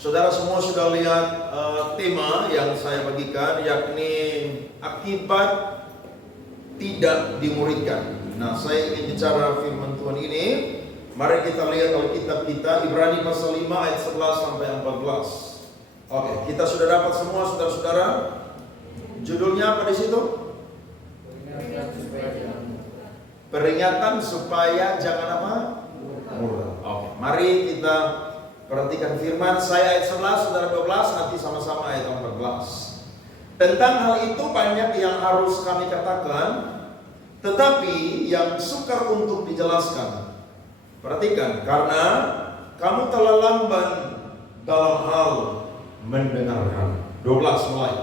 Saudara semua sudah lihat tema yang saya bagikan, yakni akibat tidak dimuridkan. Nah, saya ingin bicara firman Tuhan ini. Mari kita lihat Alkitab kita, Ibrani pasal 5 ayat 11 sampai 14. Oke, kita sudah dapat semua saudara-saudara. Judulnya apa di situ? Peringatan supaya jangan apa? Murtad. Oke, mari kita perhatikan firman. Saya ayat 11, saudara 12, nanti sama-sama ayat 14. Tentang hal itu banyak yang harus kami katakan, tetapi yang sukar untuk dijelaskan. Perhatikan, karena kamu telah lamban dalam hal mendengarkan. 12 mulai.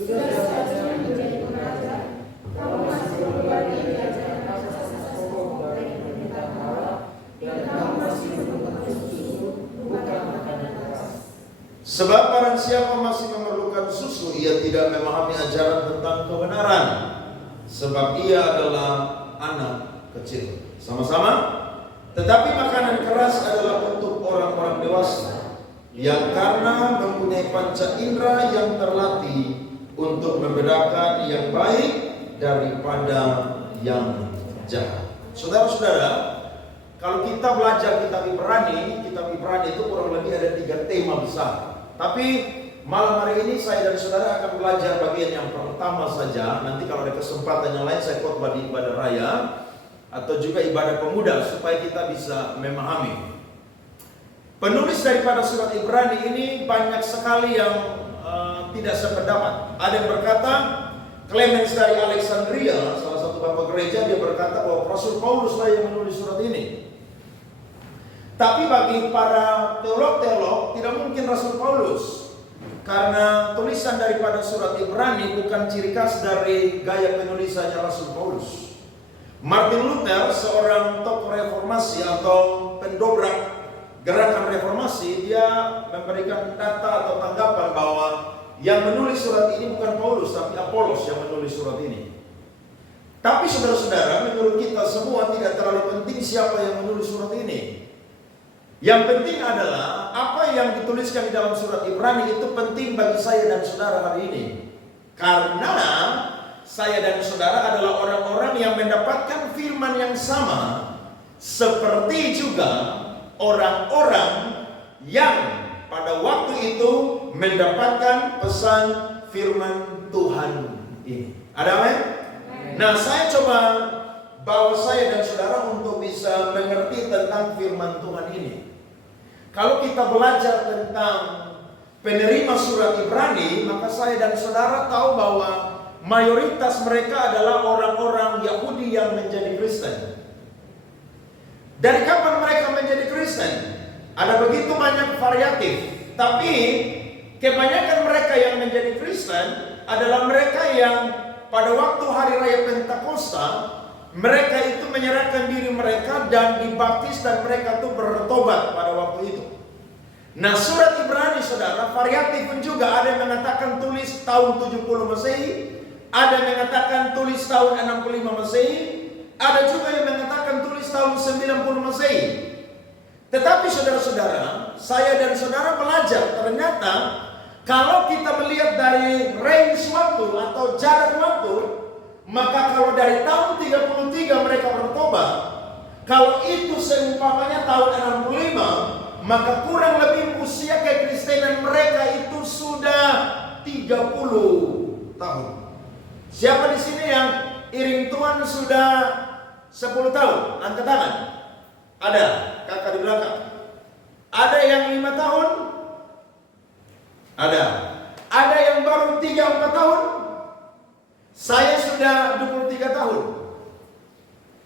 Sudah saja menjadi pengajar, kamu masih berbagi diajarkan asas-asas pokok dari permintaan Allah, dan kamu masih memerlukan susu, bukan makanan keras. Sebab barang siapa masih memerlukan susu, ia tidak memahami ajaran tentang kebenaran, sebab ia adalah anak kecil. Sama-sama. Tetapi makanan keras adalah untuk orang-orang dewasa, yang karena mempunyai panca indera yang terlatih untuk membedakan yang baik daripada yang jahat. Saudara-saudara, kalau kita belajar kitab Ibrani itu kurang lebih ada 3 tema besar. Tapi malam hari ini saya dan saudara akan belajar bagian yang pertama saja. Nanti kalau ada kesempatan yang lain saya khotbah di ibadah raya atau juga ibadah pemuda supaya kita bisa memahami. Penulis daripada surat Ibrani ini banyak sekali yang tidak sependapat. Ada yang berkata, Clemens dari Alexandria, salah satu bapak gereja, dia berkata bahwa Rasul Paulus lah yang menulis surat ini. Tapi bagi para teolog-teolog tidak mungkin Rasul Paulus, karena tulisan daripada surat Ibrani bukan ciri khas dari gaya penulisannya Rasul Paulus. Martin Luther, seorang tokoh reformasi atau pendobrak gerakan reformasi, dia memberikan data atau tanggapan bahwa yang menulis surat ini bukan Paulus, tapi Apolos yang menulis surat ini. Tapi saudara-saudara, menurut kita semua tidak terlalu penting siapa yang menulis surat ini. Yang penting adalah apa yang dituliskan di dalam surat Ibrani itu penting bagi saya dan saudara hari ini. Karena saya dan saudara adalah orang-orang yang mendapatkan firman yang sama, seperti juga orang-orang yang pada waktu itu mendapatkan pesan firman Tuhan ini. Ada amin? Nah, saya coba bawa saya dan saudara untuk bisa mengerti tentang firman Tuhan ini. Kalau kita belajar tentang penerima surat Ibrani, maka saya dan saudara tahu bahwa mayoritas mereka adalah orang-orang Yahudi yang menjadi Kristen. Dari kapan mereka menjadi Kristen? Ada begitu banyak variatif. Tapi kebanyakan mereka yang menjadi Kristen adalah mereka yang pada waktu hari raya Pentakosta, mereka itu menyerahkan diri mereka dan dibaptis dan mereka itu bertobat pada waktu itu. Nah, surat Ibrani saudara variatif pun juga. Ada yang mengatakan tulis tahun 70 Masehi, ada yang mengatakan tulis tahun 65 Masehi, ada juga yang mengatakan tulis tahun 90 Masehi. Tetapi saudara-saudara, saya dan saudara belajar ternyata kalau kita melihat dari range waktu atau jarak waktu, maka kalau dari tahun 33 mereka bertobat, kalau itu seumpamanya tahun 65, maka kurang lebih usia kekristenan mereka itu sudah 30 tahun. Siapa di sini yang iring Tuhan sudah 10 tahun? Angkat tangan. Ada, kakak di belakang. Ada yang 5 tahun? Ada. Ada yang baru 3-4 tahun? Saya sudah 23 tahun.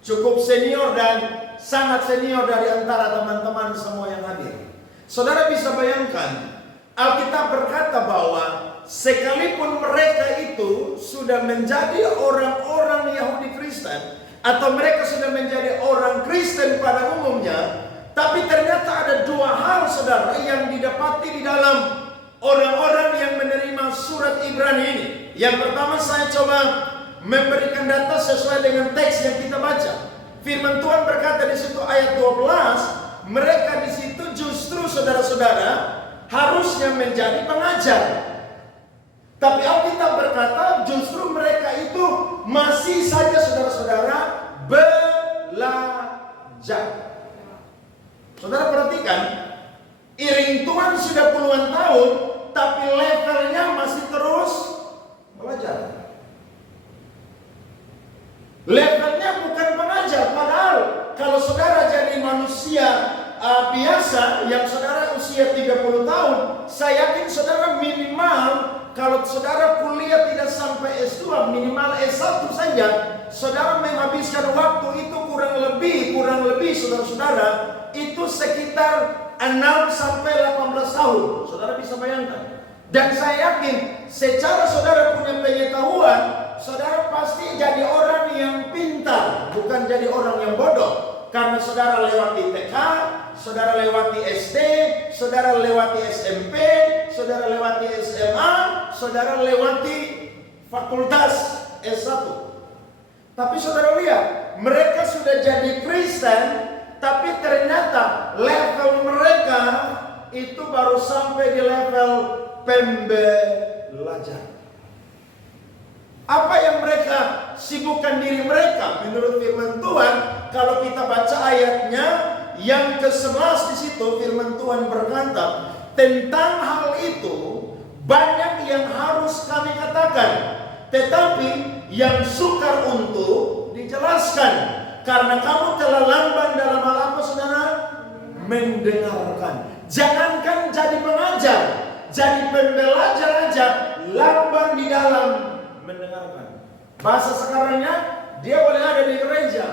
Cukup senior dan sangat senior dari antara teman-teman semua yang hadir. Saudara bisa bayangkan, Alkitab berkata bahwa sekalipun mereka itu sudah menjadi orang-orang Yahudi Kristen, atau mereka sudah menjadi orang Kristen pada umumnya, tapi ternyata ada 2 hal saudara yang didapati di dalam orang-orang yang menerima surat Ibrani ini. Yang pertama, saya coba memberikan data sesuai dengan teks yang kita baca. Firman Tuhan berkata di situ ayat harusnya menjadi pengajar. Tapi Alkitab berkata justru mereka itu masih saja saudara-saudara belajar. Saudara perhatikan, iring Tuhan sudah puluhan tahun, tapi levelnya masih terus belajar. Levelnya bukan pengajar, padahal kalau saudara jadi manusia biasa yang saudara usia 30 tahun, saya yakin saudara minimal kalau saudara kuliah tidak sampai S2, minimal S1 saja, saudara menghabiskan waktu itu kurang lebih saudara-saudara itu sekitar 6 sampai 18 tahun. Saudara bisa bayangkan. Dan saya yakin secara saudara punya pengetahuan, saudara pasti jadi orang yang pintar, bukan jadi orang yang bodoh. Karena saudara lewati TK, saudara lewati SD, saudara lewati SMP, saudara lewati SMA, saudara lewati fakultas S1. Tapi saudara lihat, mereka sudah jadi Kristen, tapi ternyata level mereka itu baru sampai di level pembelajar. Apa yang mereka sibukkan diri mereka menurut firman Tuhan? Kalau kita baca ayatnya yang ke-11 di situ, firman Tuhan berkata, tentang hal itu banyak yang harus kami katakan, tetapi yang sukar untuk dijelaskan, karena kamu telah lamban dalam hal apa, saudara? Mendengarkan. Jangankan jadi pengajar, jadi pembelajar aja lamban di dalam mendengarkan. Bahasa sekarangnya, dia boleh ada di gereja,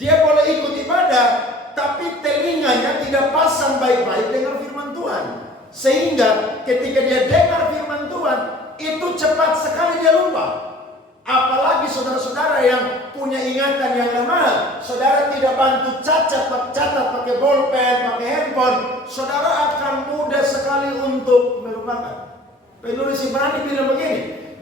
dia boleh ikut ibadah, tapi telinganya tidak pasang baik-baik dengan firman Tuhan. Sehingga ketika dia dengar firman Tuhan, itu cepat sekali dia lupa. Apalagi saudara-saudara yang punya ingatan yang lemah, saudara tidak bantu catat pakai bolpen, pakai handphone, saudara akan mudah sekali untuk melupakan. Penulis Ibrani bilang begini,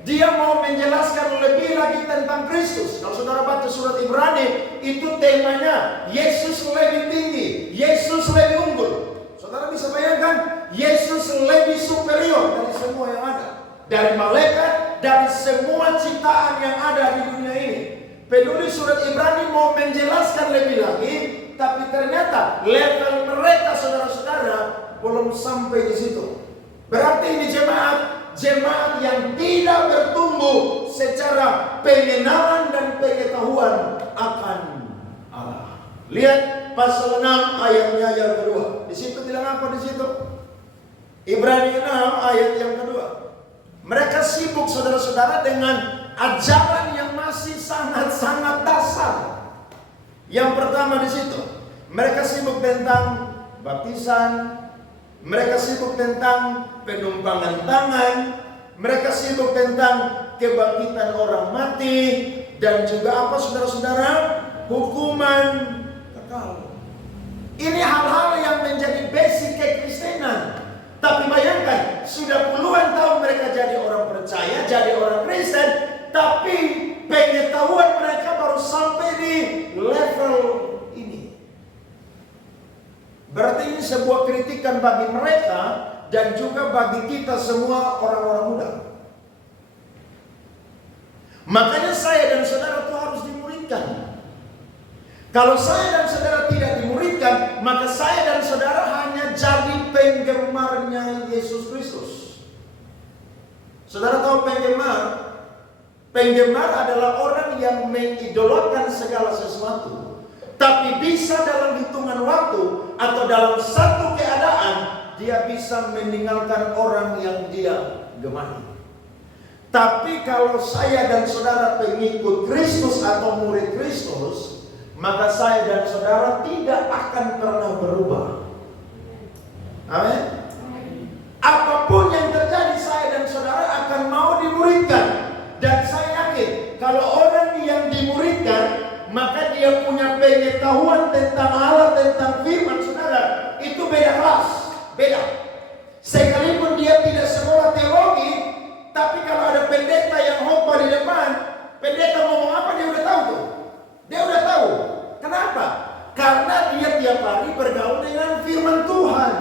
dia mau menjelaskan lebih lagi tentang Kristus. Kalau saudara baca surat Ibrani, itu temanya Yesus lebih tinggi, Yesus lebih unggul. Saudara bisa bayangkan, Yesus lebih superior dari semua yang ada, dari malaikat, dari semua ciptaan yang ada di dunia ini. Penulis surat Ibrani mau menjelaskan lebih lagi, tapi ternyata level mereka saudara-saudara belum sampai di situ. Berarti ini jemaat yang tidak bertumbuh secara pengenalan dan pengetahuan akan Allah. Lihat pasal 6 ayatnya yang kedua. Di situ bilang apa di situ? Ibrani 6 ayat yang kedua. Mereka sibuk saudara-saudara dengan ajaran yang masih sangat-sangat dasar. Yang pertama di situ, mereka sibuk tentang baptisan, mereka sibuk tentang penumpangan tangan, mereka sibuk tentang kebangkitan orang mati, dan juga apa saudara-saudara? Hukuman kekal. Ini hal-hal yang menjadi basic kekristenan. Tapi bayangkan, sudah puluhan tahun mereka jadi orang percaya, jadi orang Kristen, tapi pengetahuan mereka baru sampai di level ini. Berarti ini sebuah kritikan bagi mereka dan juga bagi kita semua orang-orang muda. Makanya saya dan saudara itu harus dimuridkan. Kalau saya dan saudara tidak dimuridkan, maka saya dan saudara hanya jadi penggemarnya Yesus Kristus. Saudara tahu penggemar? Penggemar adalah orang yang mengidolakan segala sesuatu, tapi bisa dalam hitungan waktu atau dalam satu keadaan dia bisa meninggalkan orang yang dia gemari. Tapi kalau saya dan saudara pengikut Kristus atau murid Kristus, maka saya dan saudara tidak akan pernah berubah. Amin. Apapun yang terjadi, saya dan saudara akan mau dimuridkan. Dan saya yakin kalau orang yang dimuridkan, maka dia punya pengetahuan tentang Allah, tentang firman saudara. Itu beda kelas, beda. Sekalipun dia tidak sekolah teologi, tapi kalau ada pendeta yang khotbah di depan, pendeta ngomong apa dia udah tahu tuh. Dia udah tahu. Kenapa? Karena dia tiap hari bergaul dengan firman Tuhan.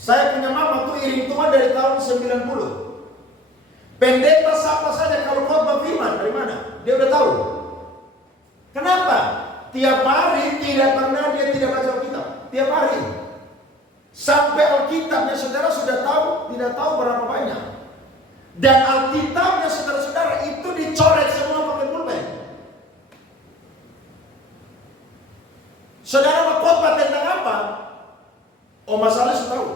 Saya punya mama tuh iring Tuhan dari tahun 90. Pendeta siapa saja kalau khotbah firman dari mana? Dia udah tahu. Kenapa? Tiap hari tidak pernah dia tidak baca Alkitab. Tiap hari. Sampai Alkitabnya saudara sudah tahu, tidak tahu berapa banyak. Dan Alkitabnya saudara-saudara itu dicoret semua pakai pulpen. Saudara mau khotbah tentang apa? Oh, masalah sudah tahu.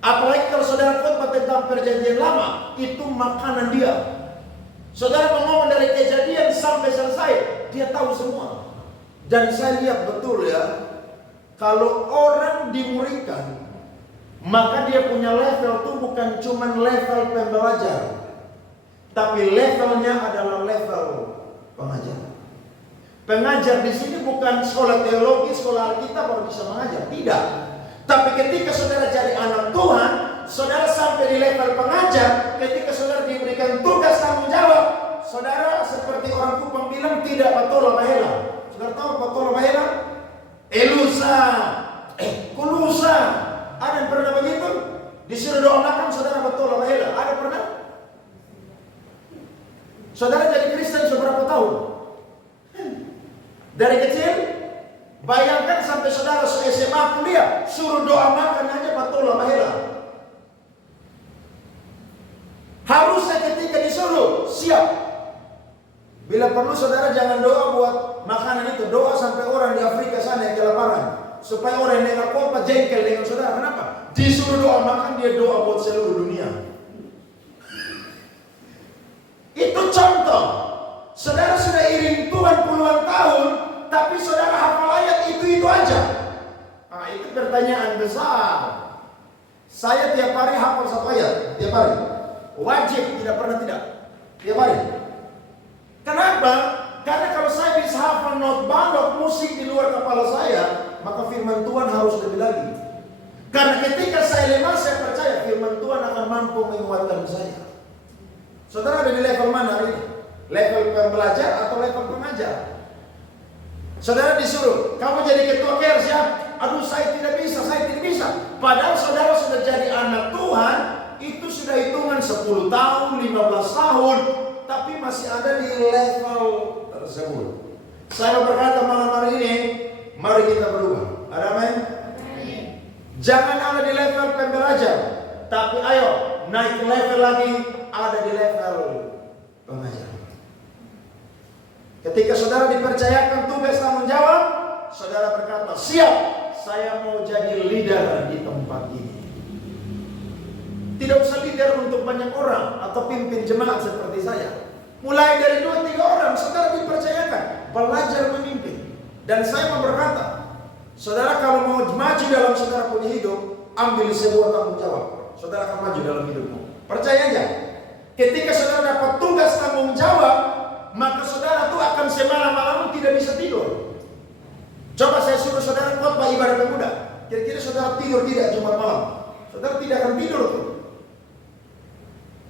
Apalagi kalau saudara khotbah tentang perjanjian lama, itu makanan dia. Saudara mau ngomong dari kejadian sampai selesai, dia tahu semua. Dan saya lihat betul ya, kalau orang dimuridkan, maka dia punya level itu bukan cuma level pembelajar, tapi levelnya adalah level pengajar. Pengajar di sini bukan sekolah teologi, sekolah Alkitab baru bisa mengajar, tidak. Tapi ketika saudara jadi anak Tuhan, saudara sampai di level pengajar, ketika saudara diberikan tugas tanggung jawab, saudara seperti orang Kupang bilang tidak patola bahela. Saudara tahu patola bahela? Elusa, kulusa. Ada yang pernah begitu? Disuruh doa makan saudara patola bahela. Ada pernah? Saudara jadi Kristen seberapa tahun? Dari kecil? Bayangkan sampai saudara SMA kuliah, suruh doa makan aja patola bahela. Harusnya ketika disuruh, siap. Bila perlu saudara jangan doa buat makanan itu, doa sampai orang di Afrika sana yang kelaparan, supaya orang yang dengar khotbah jengkel dengan saudara. Kenapa? Disuruh doa makan, dia doa buat seluruh dunia. Itu contoh. Saudara sudah iring Tuhan puluhan tahun, tapi saudara hafal ayat itu aja. Nah, itu pertanyaan besar. Saya tiap hari hafal satu ayat, tiap hari. Wajib, tidak pernah tidak. Tiap hari. Kenapa? Karena kalau saya bisa hafal not balok musik di luar kepala saya, maka firman Tuhan harus lebih lagi. Karena ketika saya lemah, saya percaya firman Tuhan akan mampu menguatkan saya. Saudara ada di level mana hari ini? Level pembelajar atau level pengajar? Saudara disuruh, kamu jadi ketua KERS ya? Aduh saya tidak bisa. Padahal saudara sudah jadi anak Tuhan, itu sudah hitungan 10 tahun, 15 tahun, tapi masih ada di level tersebut. Saya berkata malam hari ini, mari kita berubah. Ada amin? Jangan ada di level pembelajar, tapi ayo naik level lagi, ada di level pengajar. Ketika saudara dipercayakan tugas tanggung jawab, saudara berkata, siap, saya mau jadi leader di tempat ini. Tidak usah leader untuk banyak orang atau pimpin jemaat seperti saya. Mulai dari 2-3 orang, saudara dipercayakan belajar memimpin. Dan saya mau berkata, saudara kalau mau maju dalam saudara punya hidup, ambil sebuah tanggung jawab. Saudara akan maju dalam hidupmu. Percaya aja. Ketika saudara dapat tugas tanggung jawab, maka saudara tuh akan semalam-malam tidak bisa tidur. Coba saya suruh saudara khotbah ibadah pemuda. Kira-kira saudara tidur tidak Jumat malam? Saudara tidak akan tidur tuh.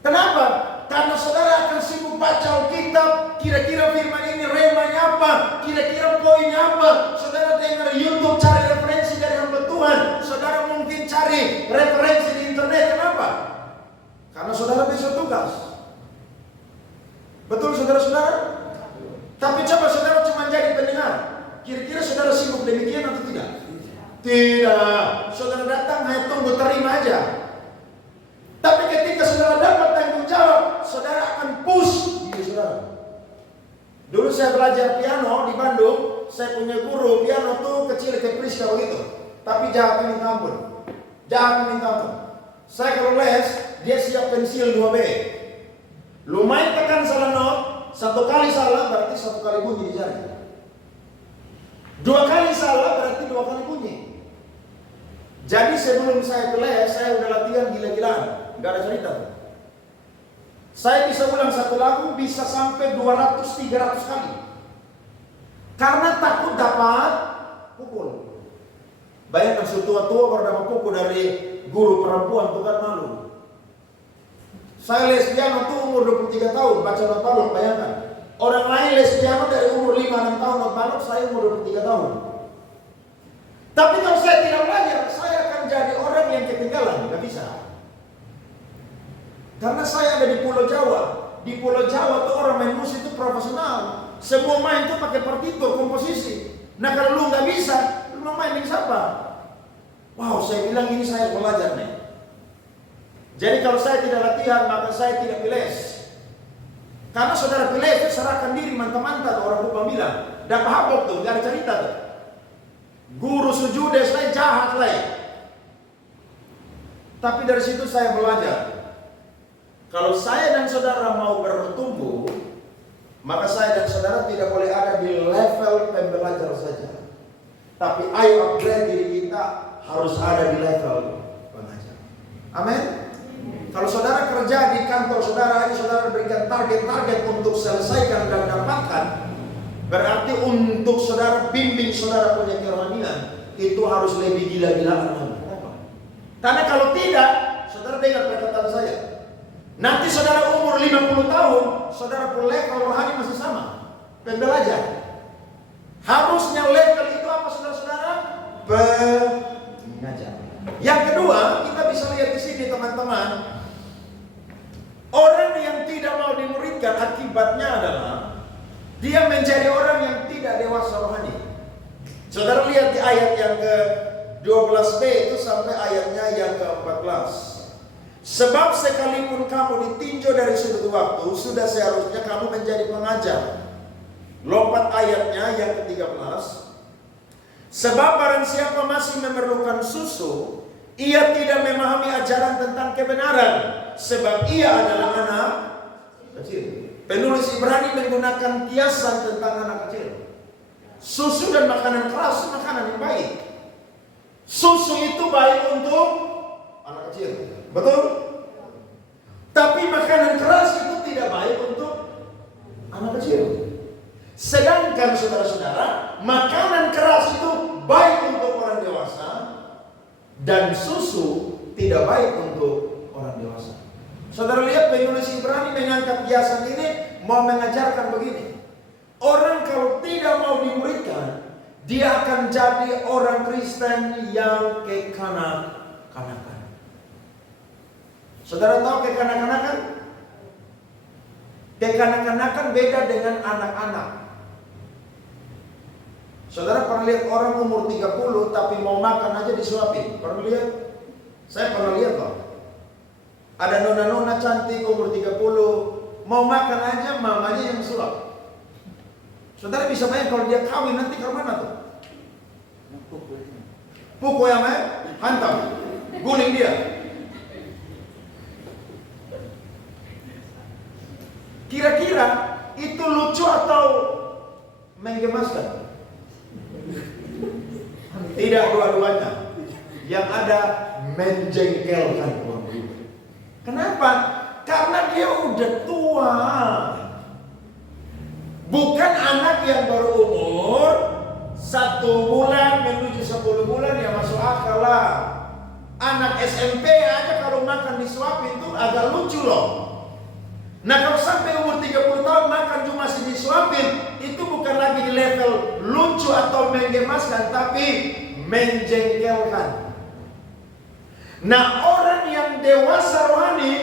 Kenapa? Karena saudara akan sibuk baca Alkitab. Kira-kira firman ini remanya apa? Kira-kira poinnya apa? Saudara dengar YouTube cari referensi dari hamba Tuhan. Saudara mungkin cari referensi di internet. Kenapa? Karena saudara besok tugas. Betul saudara-saudara? Tapi coba saudara cuma jadi pendengar. Kira-kira saudara sibuk demikian atau tidak? Tidak. Saudara datang hanya tunggu terima aja. Tapi ketika saudara dapat tanggung jawab, saudara akan push diri saudara. Dulu saya belajar piano di Bandung. Saya punya guru piano tuh kecil kayak Priska begitu. Tapi jahat minta ampun. Saya kalau les, dia siap pensil 2B. Lumayan tekan salah not, 1 kali salah berarti 1 kali bunyi di jari. 2 kali salah berarti 2 kali bunyi. Jadi sebelum saya les, saya udah latihan gila-gilaan, nggak ada cerita. Saya bisa ulang 1 lagu bisa sampai 200-300 kali. Karena takut dapat pukul. Bayangkan setua-tua baru dapat pukul dari guru perempuan, bukan malu. Saya les piano tuh umur 23 tahun, baca not balok, bayangkan. Orang lain les piano dari umur 5-6 tahun not balok, saya umur 23 tahun. Tapi kalau saya tidak belajar, saya jalan, nggak bisa. Karena saya ada di Pulau Jawa. Di Pulau Jawa tuh orang main musik itu profesional. Semua main tuh pakai partitur, komposisi. Nah kalau lu nggak bisa, lu mau main dengan siapa? Wow, saya bilang ini saya belajar nih. Jadi kalau saya tidak latihan, maka saya tidak piles. Karena saudara piles itu serahkan diri mantap-mantap, orang lupa bilang. Dapat habok tuh, nggak ada cerita tuh. Guru sujudes lain jahat lain. Tapi dari situ saya belajar. Kalau saya dan saudara mau bertumbuh, maka saya dan saudara tidak boleh ada di level pembelajar saja. Tapi ayo upgrade diri kita, harus ada di level pengajar. Amin. Kalau saudara kerja di kantor saudara, aja saudara berikan target-target untuk selesaikan dan dapatkan, berarti untuk saudara bimbing saudara punya kerohanian, itu harus lebih gila-gilaan lagi. Karena kalau tidak, saudara dengar perkataan saya. Nanti saudara umur 50 tahun, saudara pun level rohani masih sama. Pembelajar. Harusnya level itu apa saudara-saudara? Pengajar. Yang kedua, kita bisa lihat di sini teman-teman. Orang yang tidak mau dimuridkan akibatnya adalah dia menjadi orang yang tidak dewasa rohani. Saudara lihat di ayat yang ke-12b itu sampai ayatnya yang ke-14. Sebab sekalipun kamu ditinjau dari sudut waktu, sudah seharusnya kamu menjadi pengajar. Lompat ayatnya yang ke-13. Sebab barang siapa masih memerlukan susu, ia tidak memahami ajaran tentang kebenaran, sebab ia adalah anak kecil. Penulis Ibrani menggunakan kiasan tentang anak kecil. Susu dan makanan keras, makanan yang baik. Susu itu baik untuk anak kecil. Betul? Tapi makanan keras itu tidak baik untuk anak kecil. Sedangkan saudara-saudara, makanan keras itu baik untuk orang dewasa dan susu tidak baik untuk orang dewasa. Saudara lihat penulis Ibrani mengangkat kiasan ini mau mengajarkan begini. Orang kalau tidak mau dimuridkan, dia akan jadi orang Kristen yang kekanak-kanakan. Saudara tahu kekanak-kanakan? Kekanak-kanakan beda dengan anak-anak. Saudara pernah lihat orang umur 30 tapi mau makan aja disuapin? Pernah lihat? Saya pernah lihat loh. Ada nona-nona cantik umur 30 mau makan aja mamanya yang suap. Saudara bisa bayang kalau dia kawin nanti ke mana tuh? Pukul yang hantam, guling dia. Kira-kira itu lucu atau menggemaskan? Tidak dua-duanya. Yang ada menjengkelkan orang itu. Kenapa? Karena dia udah tua. Bukan anak yang baru umur 1 bulan menuju 10 bulan ya masuk akal lah. Anak SMP aja kalau makan disuapin itu agak lucu loh. Nah kalau sampai umur 30 tahun makan cuma masih disuapin, itu bukan lagi di level lucu atau menggemaskan, tapi menjengkelkan. Nah orang yang dewasa rohani,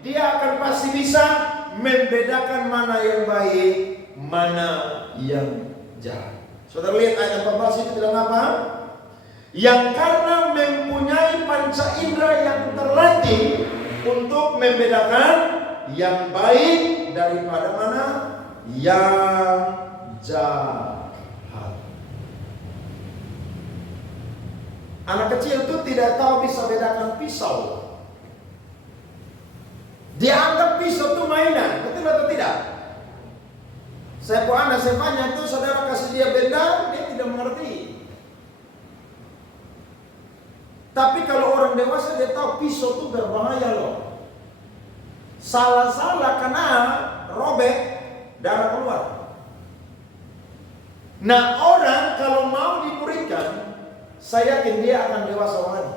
dia akan pasti bisa membedakan mana yang baik, mana yang jahat. Saudara lihat ayat 14 itu bilang apa? Yang karena mempunyai panca indera yang terlatih untuk membedakan yang baik daripada mana yang jahat. Anak kecil itu tidak tahu bisa bedakan pisau. Dia anggap pisau itu mainan, betul atau tidak? Saya punya anak SMA itu saudara kasih dia benda, dia tidak mengerti. Tapi kalau orang dewasa dia tahu pisau itu berbahaya loh. Salah-salah kena robek, darah keluar. Nah orang kalau mau dimuridkan, saya yakin dia akan dewasa lagi.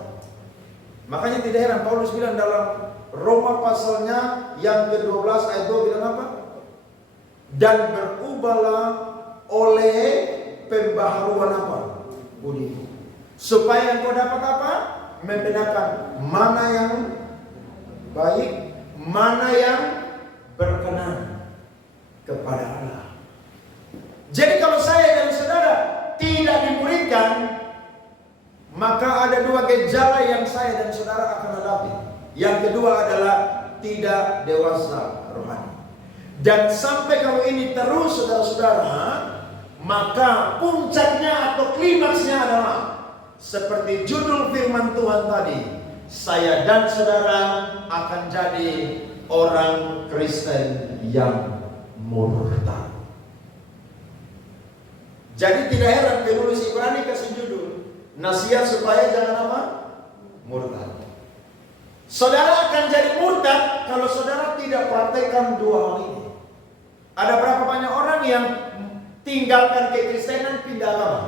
Makanya tidak heran Paulus bilang dalam Roma pasalnya yang ke-12 ayat 2 bilang apa? Dan berubahlah oleh pembaharuan apa? Budimu. Supaya engkau dapat apa? membedakan mana yang baik, mana yang berkenan kepada Allah. Jadi kalau saya dan saudara tidak dimuridkan, maka ada dua gejala yang saya dan saudara akan hadapi. Yang kedua adalah tidak dewasa rohani. Dan sampai kalau ini terus saudara-saudara, maka puncaknya atau klimaksnya adalah seperti judul firman Tuhan tadi, saya dan saudara akan jadi orang Kristen yang murtad. Jadi tidak heran penulis Ibrani kasih judul nasihat supaya jangan apa? Murtad. Saudara akan jadi murtad kalau saudara tidak praktekkan dua hal ini. Ada berapa banyak orang yang tinggalkan kekristenan, pindah agama?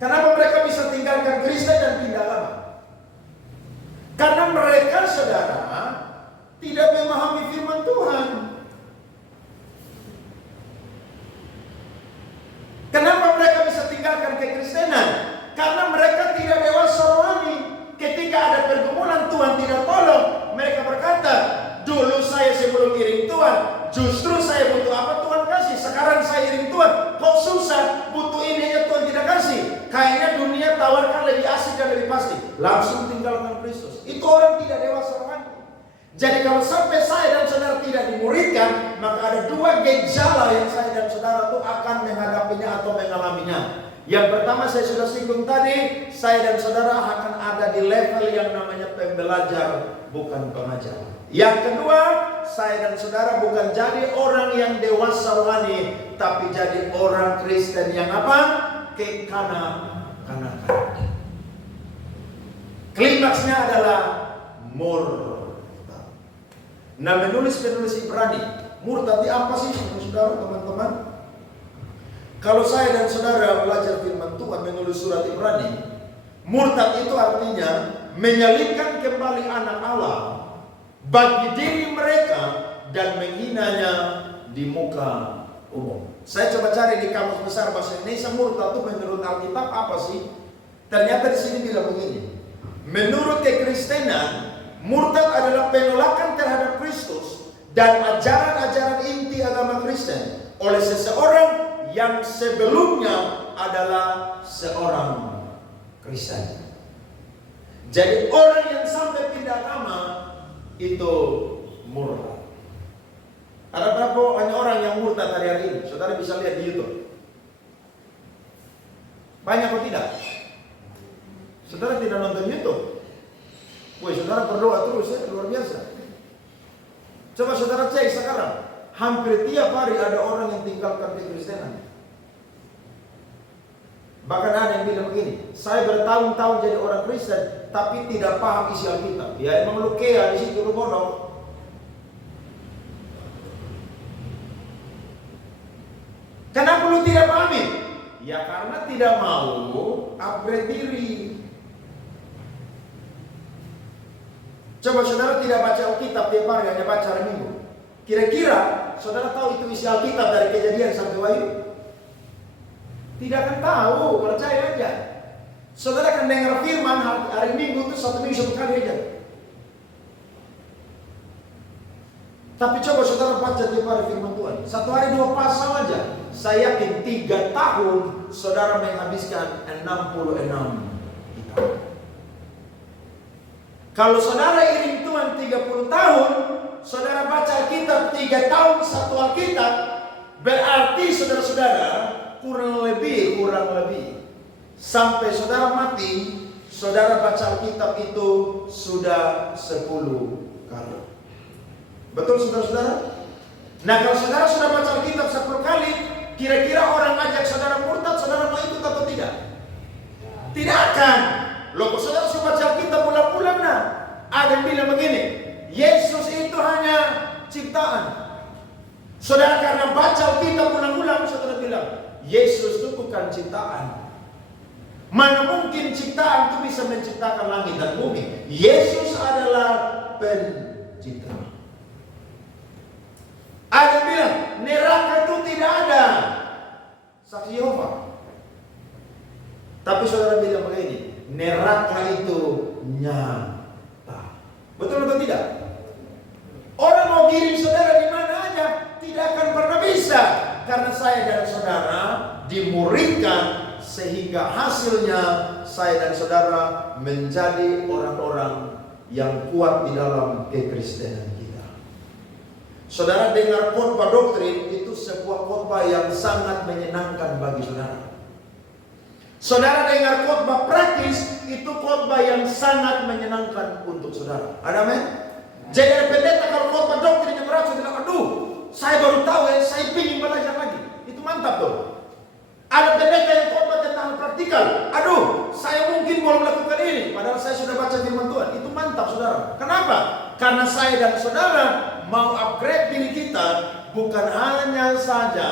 Kenapa mereka bisa tinggalkan Kristen dan pindah agama? Karena mereka, saudara, tidak memahami firman Tuhan. Kenapa mereka bisa tinggalkan kekristenan? Karena mereka tidak dewasa rohani. Ketika ada pergumulan Tuhan tidak tolong, mereka berkata, dulu saya sebelum iring Tuhan, justru saya butuh apa Tuhan kasih. Sekarang saya iring Tuhan, kok susah, butuh ini ya Tuhan tidak kasih. Kayaknya dunia tawarkan lebih asik dan lebih pasti. Langsung tinggalkan Kristus. Itu orang tidak dewasa rohani. Jadi kalau sampai saya dan saudara tidak dimuridkan, maka ada dua gejala yang saya dan saudara itu akan menghadapinya atau mengalaminya. Yang pertama saya sudah singgung tadi, saya dan saudara akan ada di level yang namanya pembelajar, bukan pengajar. Yang kedua, saya dan saudara bukan jadi orang yang dewasa rohani, tapi jadi orang Kristen yang apa? Kekanak-kanakan. Klimaksnya adalah murtad. Nah, penulis Ibrani, murtad itu apa sih saudara, teman-teman? Kalau saya dan saudara belajar firman Tuhan menulis surat Ibrani, murtad itu artinya menyalibkan kembali anak Allah bagi diri mereka dan menghinanya di muka umum. Saya coba cari di Kamus Besar Bahasa Indonesia, murtad itu menurut Alkitab apa sih? Ternyata di sini bilang begini. Menurut kekristenan, murtad adalah penolakan terhadap Kristus dan ajaran-ajaran inti agama Kristen oleh seseorang yang sebelumnya adalah seorang Kristen. Jadi orang yang sampai pindah agama itu murtad. Ada berapa banyak orang yang murtad hari ini? Saudara bisa lihat di YouTube. Banyak atau tidak? Saudara tidak nonton YouTube? Woi, saudara berdoa terus ya, luar biasa. Coba saudara cek sekarang. Hampir tiap hari ada orang yang tinggalkan kekristenan. Bahkan ada yang bilang begini, saya bertahun-tahun jadi orang Kristen, tapi tidak paham isi Alkitab. Ya emang lu kea di situ, lu bodoh. Kenapa lu tidak pahami? Ya karena tidak mau upgrade diri. Coba saudara tidak baca Alkitab tiap hari, hanya baca hari Minggu. Kira-kira saudara tahu itu isi Alkitab dari Kejadian sampai Wahyu? Tidak akan tahu, percaya aja. Saudara akan dengar firman hari Minggu itu 1 minggu 1 kali aja. Tapi coba saudara baca tiap hari firman Tuhan. 1 hari 2 pasal aja. Saya yakin 3 tahun saudara menghabiskan 66 kitab. Kalau saudara iring Tuhan 30 tahun, saudara baca Alkitab 3 tahun 1 Alkitab, berarti saudara-saudara kurang lebih sampai saudara mati, saudara baca Alkitab itu sudah 10 kali. Betul saudara-saudara? Nah kalau saudara sudah baca Alkitab 10 kali, kira-kira orang ajak saudara murtad, saudara mau ikut atau tidak? Tidak akan. Loh kok saudara sudah baca Alkitab bulan-bulan nah? Ada yang bilang begini, Yesus itu hanya ciptaan. Saudara karena baca Alkitab bulan-bulan, saudara bilang, Yesus itu bukan ciptaan. Mana mungkin ciptaan itu bisa menciptakan langit dan bumi? Yesus adalah pencipta. Ada yang bilang, neraka itu tidak ada. Saksi Yehova. Tapi saudara bilang begini, neraka itu nyata. Betul atau tidak? Orang mau kirim saudara di mana aja tidak akan pernah bisa, karena saya dan saudara dimuridkan sehingga hasilnya saya dan saudara menjadi orang-orang yang kuat di dalam kekristenan kita. Saudara dengar khotbah doktrin, itu sebuah khotbah yang sangat menyenangkan bagi saudara. Saudara dengar khotbah praktis, itu khotbah yang sangat menyenangkan untuk saudara. Ada amin? Jadi ada pendeta kalau khotbah doktrin yang berat, saya bilang, aduh, saya baru tahu ya, saya ingin belajar lagi. Itu mantap tuh. Ada pendeta yang khotbah tentang praktikal, aduh, saya mungkin mau melakukan ini, padahal saya sudah baca firman Tuhan. Itu mantap saudara. Kenapa? Karena saya dan saudara mau upgrade diri kita, bukan hanya saja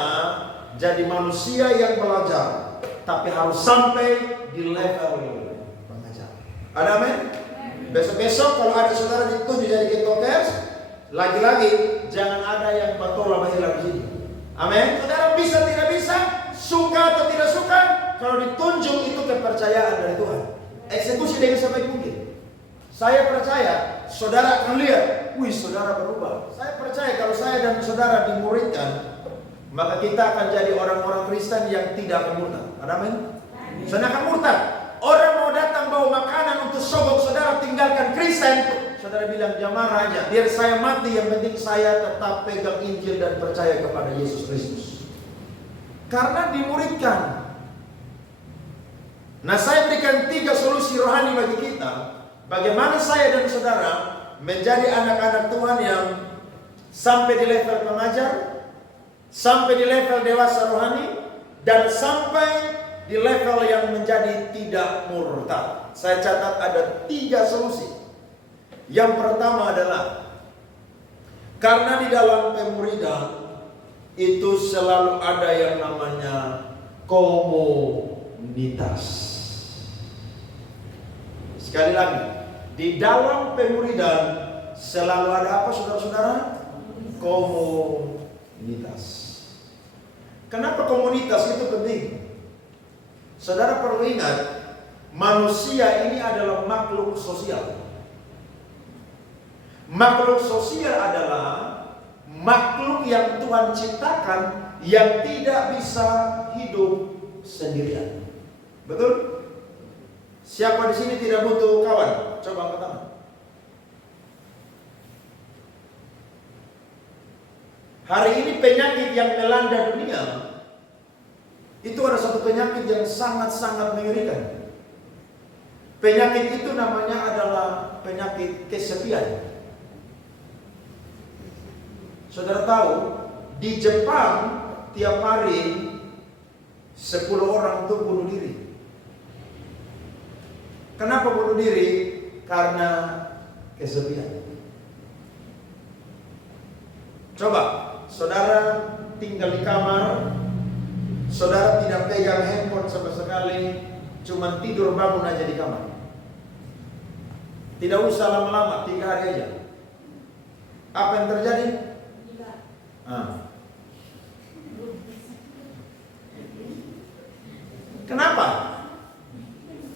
jadi manusia yang belajar, tapi harus sampai di level pengajar. Ada amin? Besok-besok kalau ada saudara ditunjuk jadi ketokers, lagi-lagi jangan ada yang batola bahilah di sini. Amin. Saudara bisa tidak bisa, suka atau tidak suka, kalau ditunjuk itu kepercayaan dari Tuhan. Eksekusi dengan sebaik mungkin. Saya percaya saudara akan lihat, wih saudara berubah. Saya percaya kalau saya dan saudara dimuridkan, maka kita akan jadi orang-orang Kristen yang tidak akan murtad. Ada amin? Saudara akan murtad. Orang mau datang bawa makanan untuk sogok saudara tinggalkan Kristen, saudara bilang jamaah aja, biar saya mati, yang penting saya tetap pegang Injil dan percaya kepada Yesus Kristus. Karena dimuridkan. Nah, saya berikan 3 solusi rohani bagi kita, bagaimana saya dan saudara menjadi anak-anak Tuhan yang sampai di level pengajar, sampai di level dewasa rohani, dan sampai di level yang menjadi tidak murtad. Saya catat ada 3 solusi. Yang pertama adalah, karena di dalam pemuridan itu selalu ada yang namanya komunitas. Sekali lagi, di dalam pemuridan selalu ada apa saudara-saudara? Komunitas. Kenapa komunitas itu penting? Saudara perlu ingat, manusia ini adalah makhluk sosial. Makhluk sosial adalah makhluk yang Tuhan ciptakan yang tidak bisa hidup sendirian. Betul? Siapa di sini tidak butuh kawan? Coba angkat tangan. Hari ini penyakit yang melanda dunia, itu ada satu penyakit yang sangat-sangat mengerikan. Penyakit itu namanya adalah penyakit kesepian. Saudara tahu, di Jepang tiap hari 10 orang itu bunuh diri. Kenapa bunuh diri? Karena kesepian. Coba, saudara tinggal di kamar, saudara tidak pegang handphone sama sekali, cuma tidur bangun aja di kamar. Tidak usah lama-lama, 3 hari aja. Apa yang terjadi? Kenapa?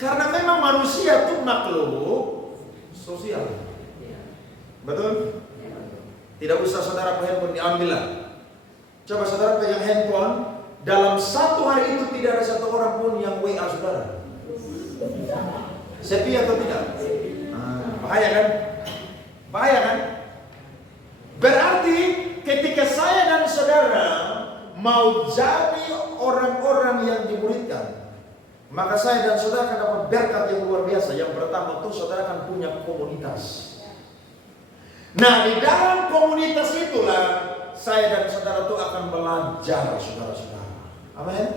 Karena memang manusia itu makhluk sosial. Betul? Tidak usah saudara pegang handphone, diambil lah. Coba saudara pegang handphone, dalam 1 hari itu tidak ada 1 orang pun yang WA saudara. Sepi atau tidak? Bahaya kan? Bahaya kan? Berarti ketika saya dan saudara mau jadi orang-orang yang dimuridkan, maka saya dan saudara akan dapat berkat yang luar biasa. Yang pertama itu saudara akan punya komunitas. Nah, di dalam komunitas itulah saya dan saudara itu akan belajar, saudara-saudara. Amin.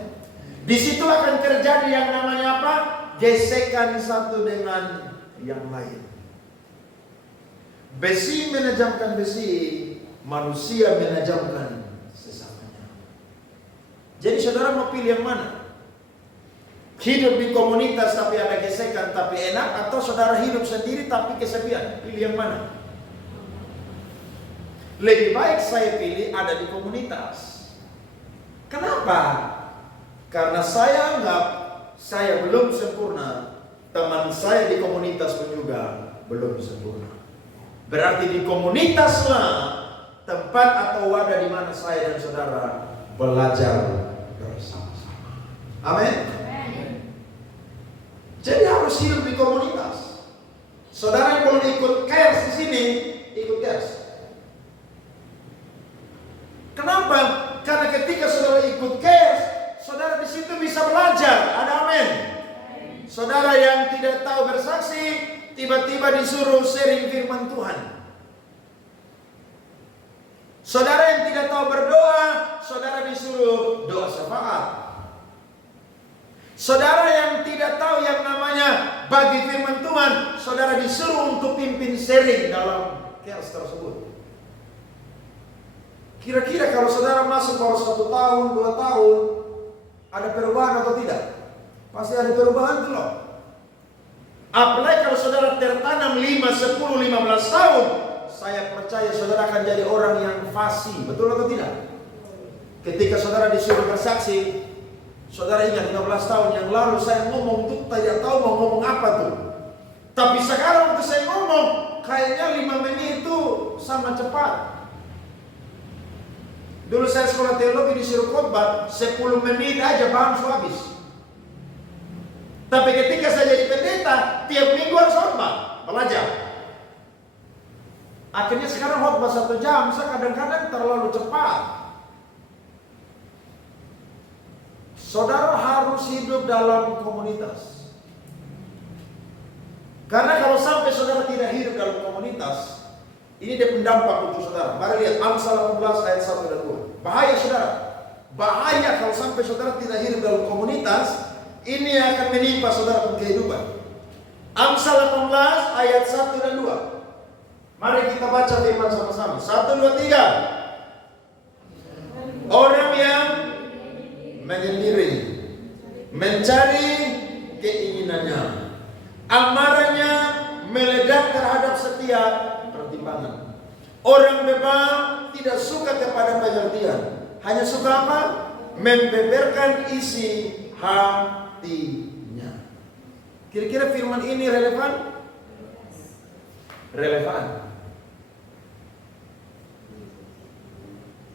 Di situ akan terjadi yang namanya apa? Gesekan satu dengan yang lain. Besi menajamkan besi, manusia menajamkan sesamanya. Jadi saudara mau pilih yang mana? Hidup di komunitas tapi ada gesekan tapi enak, atau saudara hidup sendiri tapi kesepian? Pilih yang mana? Lebih baik saya pilih ada di komunitas. Kenapa? Karena saya anggap saya belum sempurna, teman saya di komunitas pun juga belum sempurna. Berarti di komunitaslah tempat atau wadah di mana saya dan saudara belajar bersama-sama. Amin. Jadi harus hidup di komunitas. Saudara yang belum ikut KERS di sini, ikut KERS. Kenapa? Karena ketika saudara ikut KERS, saudara di situ bisa belajar. Ada amin. Saudara yang tidak tahu bersaksi, tiba-tiba disuruh sharing firman Tuhan. Saudara yang tidak tahu berdoa, saudara disuruh doa syafaat. Saudara yang tidak tahu yang namanya bagi firman Tuhan, saudara disuruh untuk pimpin sharing dalam KERS tersebut. Kira-kira kalau saudara masuk baru 1 tahun, 2 tahun, ada perubahan atau tidak? Pasti ada perubahan tuh loh. Apalagi kalau saudara tertanam 5, 10, 15 tahun, saya percaya saudara akan jadi orang yang fasih. Betul atau tidak? Ketika saudara disuruh bersaksi, saudara ingat 15 tahun yang lalu saya ngomong tuh tidak tahu mau ngomong apa tuh. Tapi sekarang waktu saya ngomong, kayaknya 5 menit itu sama cepat. Dulu saya sekolah teologi disuruh khotbah 10 menit aja bahan habis. Tapi ketika saya jadi pendeta, tiap minggu harus khotbah, belajar. Akhirnya sekarang khotbah 1 jam, saya kadang-kadang terlalu cepat. Saudara harus hidup dalam komunitas. Karena kalau sampai saudara tidak hidup dalam komunitas, ini dia pendampak untuk saudara. Mari lihat Amsal 18 ayat 1 dan 2. Bahaya saudara. Bahaya kalau sampai saudara tidak hidup dalam komunitas. Ini akan menimpa saudara pun kehidupan. Amsal 18 ayat 1 dan 2. Mari kita baca firman sama-sama. 1, 2, 3. Orang yang menyendiri, mencari keinginannya, amarahnya meledak terhadap setiap pertimbangan. Orang bebal tidak suka kepada pengertian, hanya suka apa? Membeberkan isi hatinya. Kira-kira firman ini relevan? Relevan.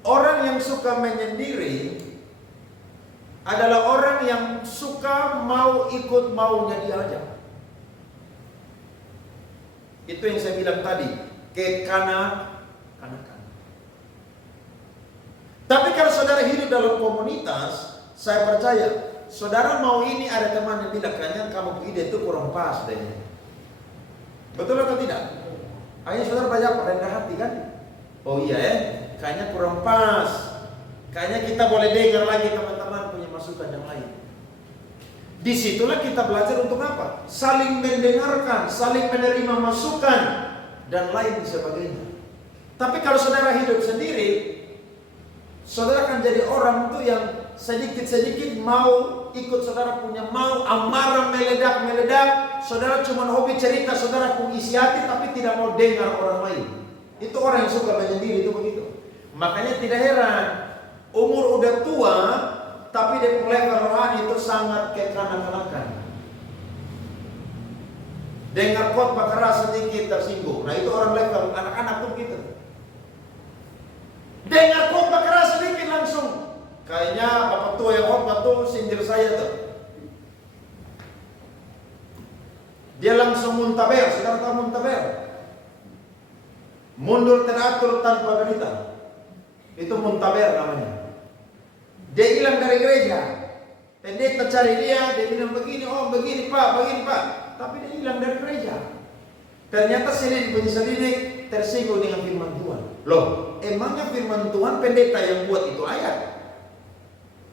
Orang yang suka menyendiri adalah orang yang suka mau ikut maunya dia aja. Itu yang saya bilang tadi, kekanak-kanakan. Tapi kalau saudara hidup dalam komunitas, saya percaya saudara mau ini ada teman yang bilang kayaknya kamu ide itu kurang pas deh. Betul atau tidak? Akhirnya saudara banyak rendah hati kan? Oh iya kayaknya kurang pas. Kayaknya kita boleh dengar lagi teman-teman punya masukan yang lain. Disitulah kita belajar untuk apa? Saling mendengarkan, saling menerima masukan, dan lain sebagainya. Tapi kalau saudara hidup sendiri, saudara akan jadi orang tuh yang sedikit-sedikit mau ikut saudara punya mau, amarah meledak-meledak. Saudara cuma hobi cerita saudara pun isi hati, tapi tidak mau dengar orang lain. Itu orang yang suka menyendiri itu begitu. Makanya tidak heran, umur udah tua, tapi dia level rohani itu sangat kekanak-kanakan. Dengar khotbah keras sedikit tersinggung. Nah itu orang level anak-anak tuh gitu. Dengar khotbah keras sedikit langsung, kayaknya bapak tua yang khotbah tuh sindir saya tuh. Dia langsung muntaber. Sekarang tahu muntaber? Mundur teratur tanpa berita. Itu muntaber namanya. Dia hilang dari gereja. Pendeta cari dia bilang begini, oh begini pak. Tapi dia hilang dari gereja. Ternyata penyelidik tersinggung dengan firman Tuhan. Loh, emangnya firman Tuhan pendeta yang buat itu ayat?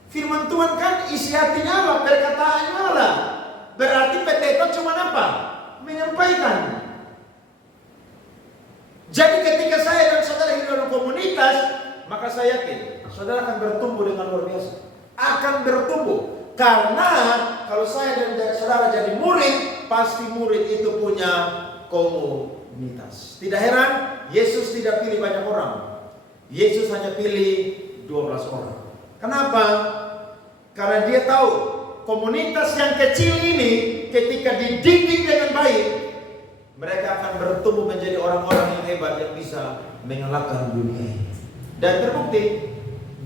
Firman Tuhan kan isi hatinya Allah, perkataannya Allah. Berarti pendeta cuma apa? Menyampaikan. Jadi ketika saya dan saudara hidup dalam komunitas, maka saya yakin saudara akan bertumbuh dengan luar biasa. Akan bertumbuh. Karena kalau saya dan saudara jadi murid, pasti murid itu punya komunitas. Tidak heran, Yesus tidak pilih banyak orang. Yesus hanya pilih 12 orang. Kenapa? Karena dia tahu komunitas yang kecil ini ketika dididik dengan baik, mereka akan bertumbuh menjadi orang-orang yang hebat yang bisa mengalahkan dunia ini. Dan terbukti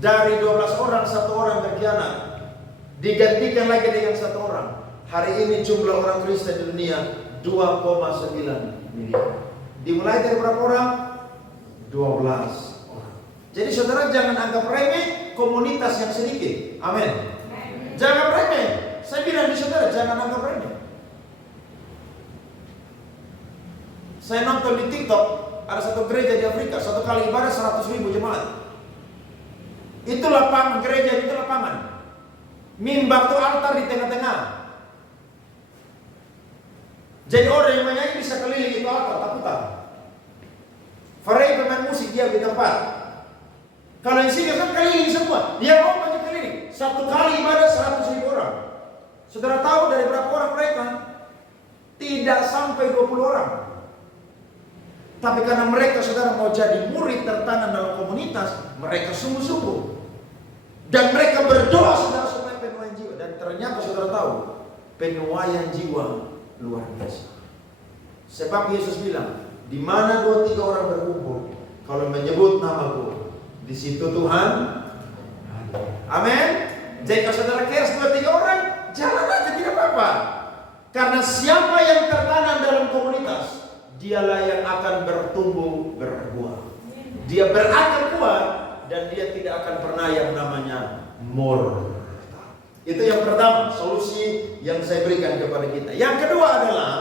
dari 12 orang, 1 orang berkhianat, digantikan lagi dengan 1 orang. Hari ini jumlah orang Kristen di dunia 2,9 miliar. Dimulai dari berapa orang? 12 orang. Jadi saudara jangan anggap remeh komunitas yang sedikit. Amin. Jangan remeh. Saya bilang di saudara jangan anggap remeh. Saya nonton di TikTok, ada satu gereja di Afrika, satu kali ibadah 100.000 jemaat. Itu lapangan gereja, itu lapangan. Mimbar itu altar di tengah-tengah. Jadi orang yang menyanyi bisa keliling itu altar, takutan. Farai pemain musik dia di tempat. Kalau yang sini kan keliling semua. Dia mau banyak keliling. Satu kali ibadah 100.000 orang. Saudara tahu dari berapa orang mereka? Tidak sampai 20 orang. Tapi karena mereka saudara mau jadi murid tertanam dalam komunitas, mereka sungguh-sungguh. Dan mereka berdoa saudara supaya penuaian jiwa. Dan ternyata saudara tahu, penuaian jiwa luar biasa. Sebab Yesus bilang, di mana 2-3 orang berkumpul, kalau menyebut namaku, di situ Tuhan. Amin. Jika saudara cares 2-3 orang, jalan aja tidak apa-apa. Karena siapa yang tertanam dalam komunitas, dialah yang akan bertumbuh berbuah. Dia berakar kuat dan dia tidak akan pernah yang namanya murtad. Itu yang pertama, solusi yang saya berikan kepada kita. Yang kedua adalah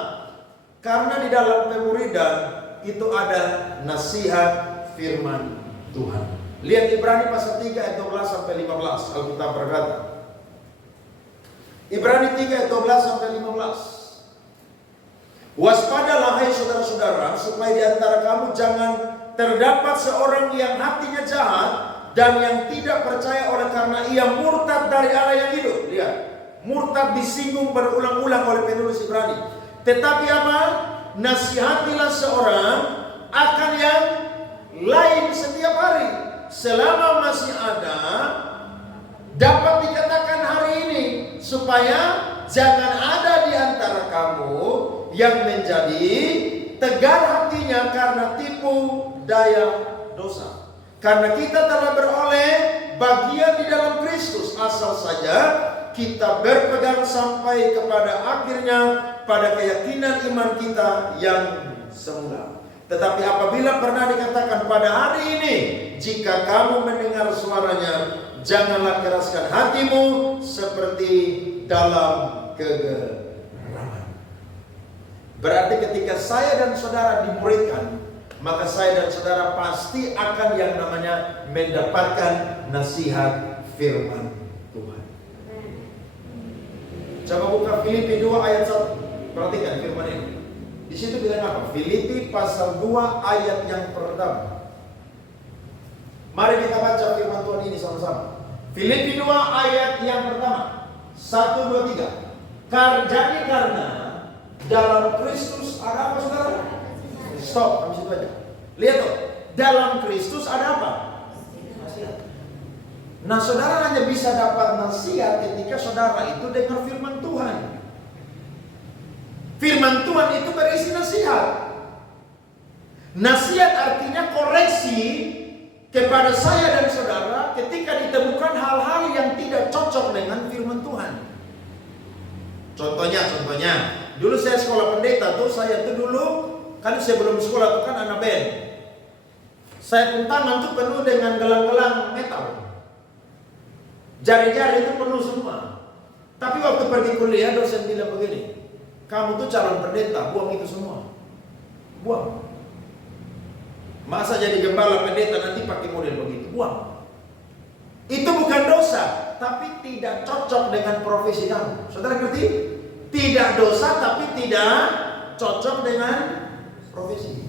karena di dalam pemuridan itu ada nasihat firman Tuhan. Lihat Ibrani pasal 3 ayat 12 sampai 15. Alkitab berkata. Ibrani 3 ayat 12 sampai 15. Waspadalah hai saudara-saudara, supaya di antara kamu jangan terdapat seorang yang hatinya jahat dan yang tidak percaya oleh karena ia murtad dari Allah yang hidup. Lihat, murtad disinggung berulang-ulang oleh penulis Ibrani. Tetapi apa? Nasihatilah seorang akan yang lain setiap hari, selama masih ada, dapat dikatakan hari ini, supaya jangan ada di antara kamu yang menjadi tegar hatinya karena tipu daya dosa. Karena kita telah beroleh bagian di dalam Kristus, asal saja kita berpegang sampai kepada akhirnya pada keyakinan iman kita yang semula. Tetapi apabila pernah dikatakan pada hari ini, jika kamu mendengar suaranya, janganlah keraskan hatimu seperti dalam kegeraman. Berarti ketika saya dan saudara dimuridkan, maka saya dan saudara pasti akan yang namanya mendapatkan nasihat firman Tuhan. Coba buka Filipi 2 ayat 1. Perhatikan firman ini. Di situ bilang apa? Filipi pasal 2 ayat yang pertama. Mari kita baca firman Tuhan ini sama-sama. Filipi 2 ayat yang pertama. 1, 2, 3. Jadi karena dalam Kristus ada apa saudara? Stop, habis itu aja. Lihat tuh, dalam Kristus ada apa? Nasihat. Nah saudara hanya bisa dapat nasihat ketika saudara itu dengar firman Tuhan. Firman Tuhan itu berisi nasihat. Nasihat artinya koreksi kepada saya dan saudara ketika ditemukan hal-hal yang tidak cocok dengan firman Tuhan. Contohnya, dulu saya sekolah pendeta tuh, saya tuh dulu kan sebelum sekolah tuh kan anak band. Saya pun tangan tuh penuh dengan gelang-gelang metal. Jari-jari itu penuh semua. Tapi waktu pergi kuliah dosen bilang begini, kamu tuh calon pendeta, buang itu semua. Buang. Masa jadi gembala pendeta nanti pakai model begitu? Buang. Itu bukan dosa, tapi tidak cocok dengan profesi kamu. Saudara ngerti? Tidak dosa tapi tidak cocok dengan profesi.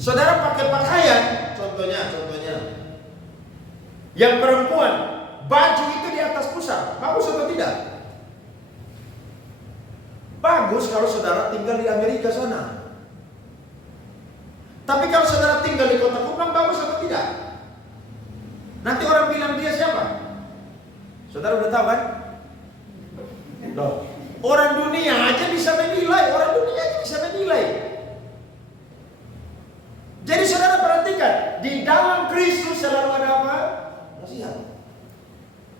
Saudara pakai pakaian, contohnya. Yang perempuan, baju itu di atas pusar, bagus atau tidak? Bagus kalau saudara tinggal di Amerika sana. Tapi kalau saudara tinggal di Kota Kupang, bagus atau tidak? Nanti orang bilang dia siapa? Saudara udah tahu kan? Loh, orang dunia aja bisa menilai, Jadi saudara perhatikan, di dalam Kristus selalu ada apa? Nasihat.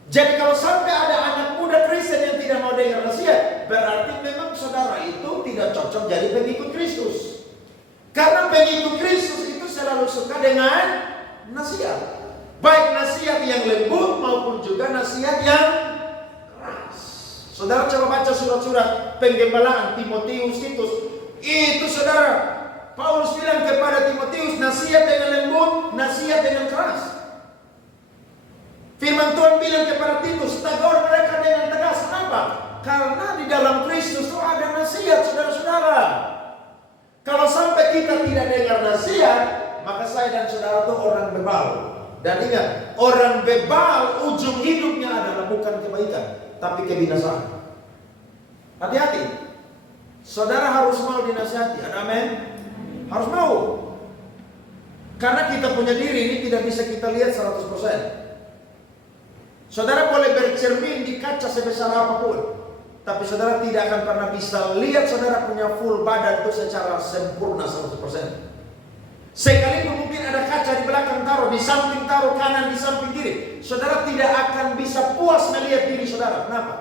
Jadi kalau sampai ada anak muda Kristen yang tidak mau dengar nasihat, berarti memang saudara itu tidak cocok jadi pengikut Kristus. Karena pengikut Kristus itu selalu suka dengan nasihat. Baik nasihat yang lembut maupun juga nasihat yang keras. Saudara coba baca surat-surat penggembalaan Timotius, Titus. Itu saudara, Paulus bilang kepada Timotius, nasihat dengan lembut, nasihat dengan keras. Firman Tuhan bilang kepada Titus, tegur mereka dengan tegas. Kenapa? Karena di dalam Kristus itu ada nasihat, saudara-saudara. Kalau sampai kita tidak dengar nasihat, maka saya dan saudara itu orang bebal. Dan ingat, orang bebal ujung hidupnya adalah bukan kebaikan, tapi kebinasaan. Hati-hati. Saudara harus mau dinasihati. Ada amin? Harus mau. Karena kita punya diri ini tidak bisa kita lihat 100%. Saudara boleh bercermin di kaca sebesar apapun, tapi saudara tidak akan pernah bisa lihat saudara punya full badan itu secara sempurna 100%. Sekalipun mungkin ada kaca di belakang taruh, di samping taruh, kanan, di samping kiri, saudara tidak akan bisa puas melihat diri saudara. Kenapa?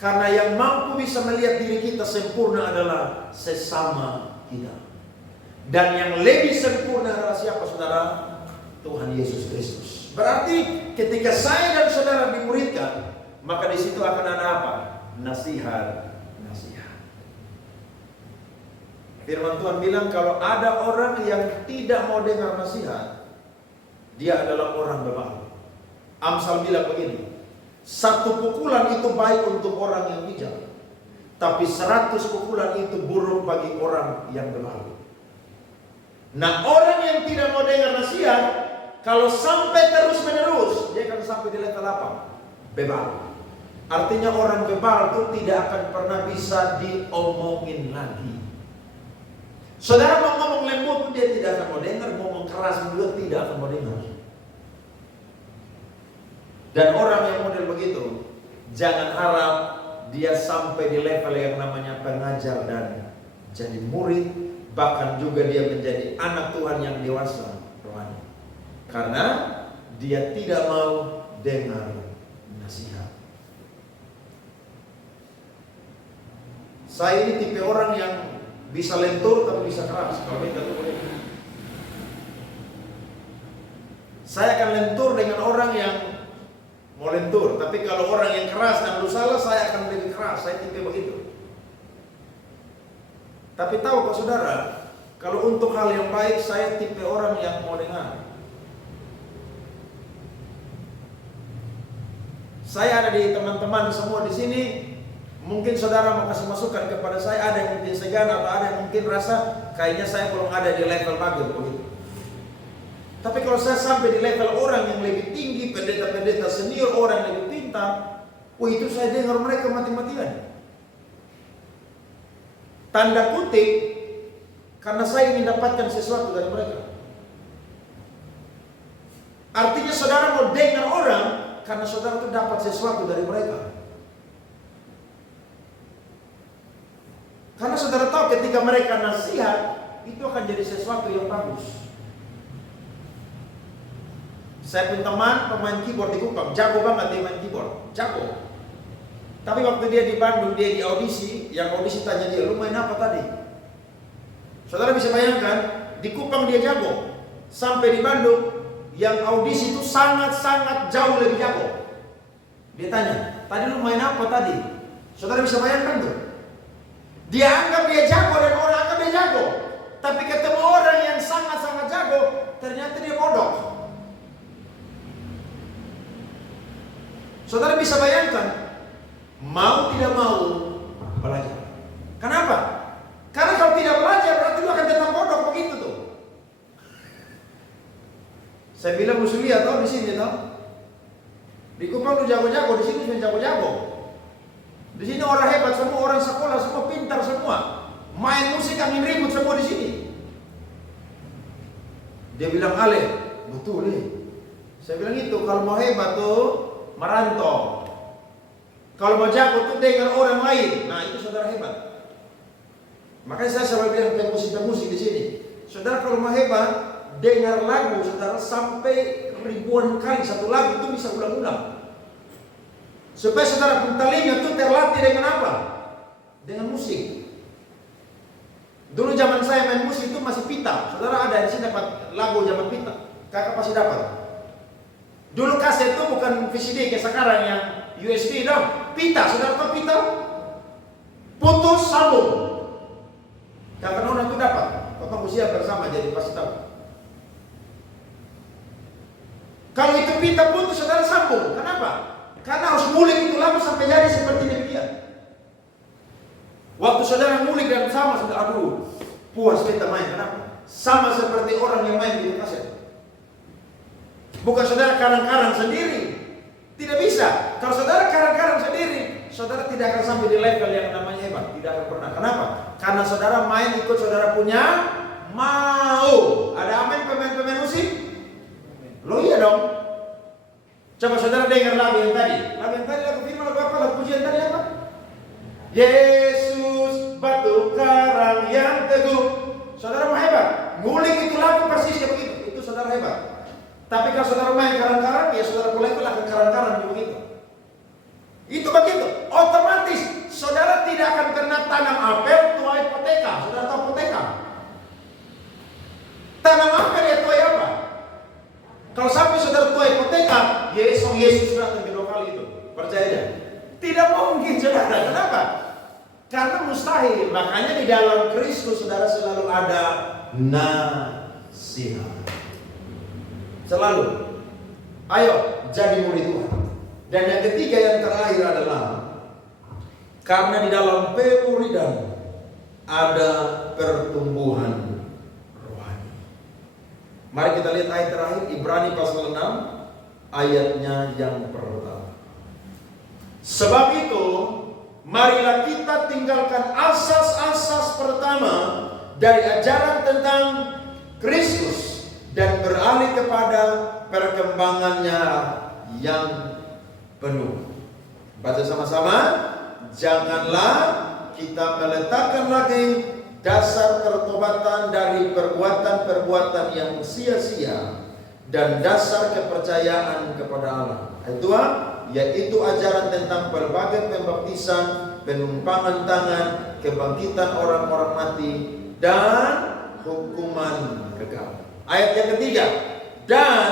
Karena yang mampu bisa melihat diri kita sempurna adalah sesama kita. Dan yang lebih sempurna adalah siapa saudara? Tuhan Yesus Kristus. Berarti ketika saya dan saudara dimuridkan, maka di situ akan ada apa? Nasihat. Firman Tuhan bilang kalau ada orang yang tidak mau dengar nasihat, dia adalah orang bebal. Amsal bilang begini, 1 pukulan itu baik untuk orang yang bijak, tapi 100 pukulan itu buruk bagi orang yang bebal. Nah, orang yang tidak mau dengar nasihat, kalau sampai terus menerus, dia akan sampai di level apa? Bebal. Artinya orang bebal itu tidak akan pernah bisa diomongin lagi. Saudara mau ngomong lembut pun dia tidak akan mau dengar, ngomong keras juga tidak akan mau dengar. Dan orang yang model begitu, jangan harap dia sampai di level yang namanya pengajar dan jadi murid, bahkan juga dia menjadi anak Tuhan yang dewasa rohani. Karena dia tidak mau dengar nasihat. Saya ini tipe orang yang bisa lentur tapi bisa keras. Kalau kita tuh boleh. Saya akan lentur dengan orang yang mau lentur, tapi kalau orang yang keras dan salah, saya akan lebih keras. Saya tipe begitu. Tapi tahu kok saudara, kalau untuk hal yang baik, saya tipe orang yang mau dengar. Saya ada di teman-teman semua di sini. Mungkin saudara mau kasih masukan kepada saya, ada yang mungkin segan atau ada yang mungkin rasa kayaknya saya belum ada di level bagus begitu. Tapi kalau saya sampai di level orang yang lebih tinggi, pendeta-pendeta senior, orang yang lebih pintar, itu saya dengar mereka mati-matian. Tanda kutip, karena saya ingin dapatkan sesuatu dari mereka. Artinya saudara mau dengar orang, karena saudara itu dapat sesuatu dari mereka. Karena saudara tahu ketika mereka nasihat, itu akan jadi sesuatu yang bagus. Saya punya teman pemain keyboard di Kupang, jago banget dia main keyboard, jago. Tapi waktu dia di Bandung, dia di audisi, yang audisi tanya dia, lu main apa tadi? Saudara bisa bayangkan, di Kupang dia jago, sampai di Bandung, yang audisi itu sangat-sangat jauh lebih jago. Dia tanya, tadi lu main apa tadi? Saudara bisa bayangkan tuh. Dia anggap dia jago dan orang anggap dia jago. Tapi ketemu orang yang sangat-sangat jago, ternyata dia bodoh. Saudara bisa bayangkan, mau tidak mau belajar. Kenapa? Karena kalau tidak belajar berarti lu akan tetap bodoh begitu tuh. Saya bilang musuh lihat tau di sini tau. Di Kupang lu jago-jago, di sini juga jago-jago. Di sini orang hebat semua, orang sekolah semua, pintar semua. Main musik, angin ribut semua di sini. Dia bilang, Ale, betul nih. Saya bilang itu, kalau mau hebat tuh merantau. Kalau mau jago tuh dengar orang lain. Nah, itu saudara hebat. Makanya saya selalu bilang pemusik-pemusik di sini. Saudara kalau mau hebat, dengar lagu saudara sampai ribuan kali satu lagu itu bisa ulang-ulang. Supaya saudara pun telinga itu terlatih dengan apa? Dengan musik. Dulu zaman saya main musik itu masih pita. Saudara ada di sini dapat lagu zaman pita. Kakak pasti dapat. Dulu kaset itu bukan VCD kayak sekarang yang USB dong. Pita, saudara tahu pita? Putus sambung. Kakak Nona itu dapat. Kau usia bersama jadi pasti tahu. Kalau itu pita putus saudara sambung. Kenapa? Karena harus ngulik itu lagu sampai jadi seperti demikian. Waktu saudara ngulik dan sama saudara, aduh, puas kita main. Kenapa? Sama seperti orang yang main di kaset. Bukan saudara karang-karang sendiri. Tidak bisa. Kalau saudara karang-karang sendiri, saudara tidak akan sampai di level yang namanya hebat. Tidak akan pernah. Kenapa? Karena saudara main ikut saudara punya mau. Ada amin pemain-pemain musik? Lo iya dong. Coba saudara dengar lagu yang tadi. Lagu yang tadi lagu firman lagu apa? Lagu pujian tadi apa? Yesus batu karang yang teguh. Saudara mau hebat? Ngulik itu lagu persis kayak begitu. Itu saudara hebat. Tapi kalau saudara main karang-karang, ya saudara mulai ke karang-karang begitu. Itu begitu. Otomatis saudara tidak akan pernah tanam apel tuai poteka. Saudara tahu poteka? Tanam apel ya tuai apa? Kalau sampai saudara tuai poteka, Yesus datang kedua kali itu. Percaya dia? Tidak mungkin saudara. Kenapa? Karena mustahil. Makanya di dalam Kristus saudara selalu ada nasihat. Selalu. Ayo jadi murid Tuhan. Dan yang ketiga yang terakhir adalah karena di dalam pemuridan ada pertumbuhan rohani. Mari kita lihat ayat terakhir Ibrani pasal 6 ayatnya yang pertama. Sebab itu marilah kita tinggalkan asas-asas pertama dari ajaran tentang Kristus dan beralih kepada perkembangannya yang penuh. Baca sama-sama. Janganlah kita meletakkan lagi dasar pertobatan dari perbuatan-perbuatan yang sia-sia dan dasar kepercayaan kepada Allah. Itu yaitu ajaran tentang berbagai pembaptisan, penumpangan tangan, kebangkitan orang-orang mati, dan hukuman kekal. Ayat yang ketiga, dan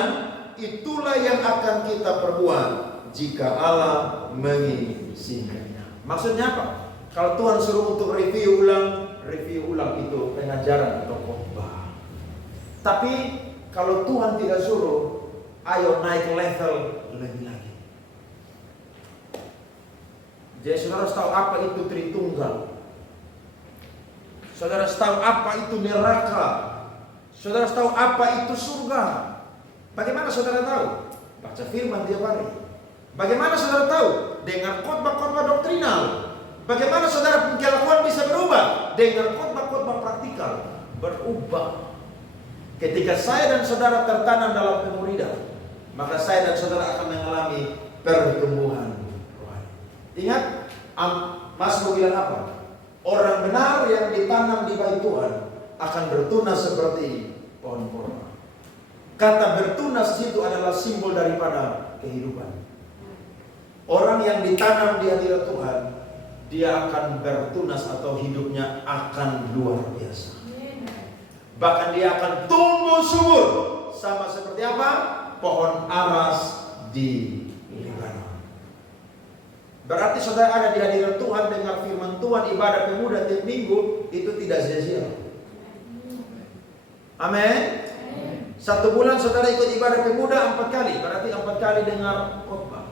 itulah yang akan kita perbuat jika Allah mengizinkannya. Maksudnya apa? Kalau Tuhan suruh untuk review ulang itu pengajaran atau khotbah. Tapi kalau Tuhan tidak suruh, ayo naik level lebih lagi. Jadi saudara tahu apa itu Tritunggal? Saudara tahu apa itu neraka? Saudara tahu apa itu surga? Bagaimana saudara tahu? Baca firman tiap hari. Bagaimana saudara tahu? Dengar khotbah-khotbah doktrinal. Bagaimana saudara kelakuan bisa berubah? Dengar khotbah-khotbah praktikal. Berubah. Ketika saya dan saudara tertanam dalam pemuridan, maka saya dan saudara akan mengalami pertumbuhan rohani. Ingat, Mazmur bilang apa? Orang benar yang ditanam di bait Tuhan akan bertunas seperti pohon korma. Kata bertunas itu adalah simbol daripada kehidupan. Orang yang ditanam di hadirat Tuhan, dia akan bertunas atau hidupnya akan luar biasa. Bahkan dia akan tumbuh subur. Sama seperti apa? Pohon aras di Libanon. Berarti saudara ada di hadirat Tuhan, dengar firman Tuhan, ibadah pemuda tiap minggu, itu tidak sia-sia. Amin. 1 bulan saudara ikut ibadah pemuda 4 kali, berarti 4 kali dengar khotbah.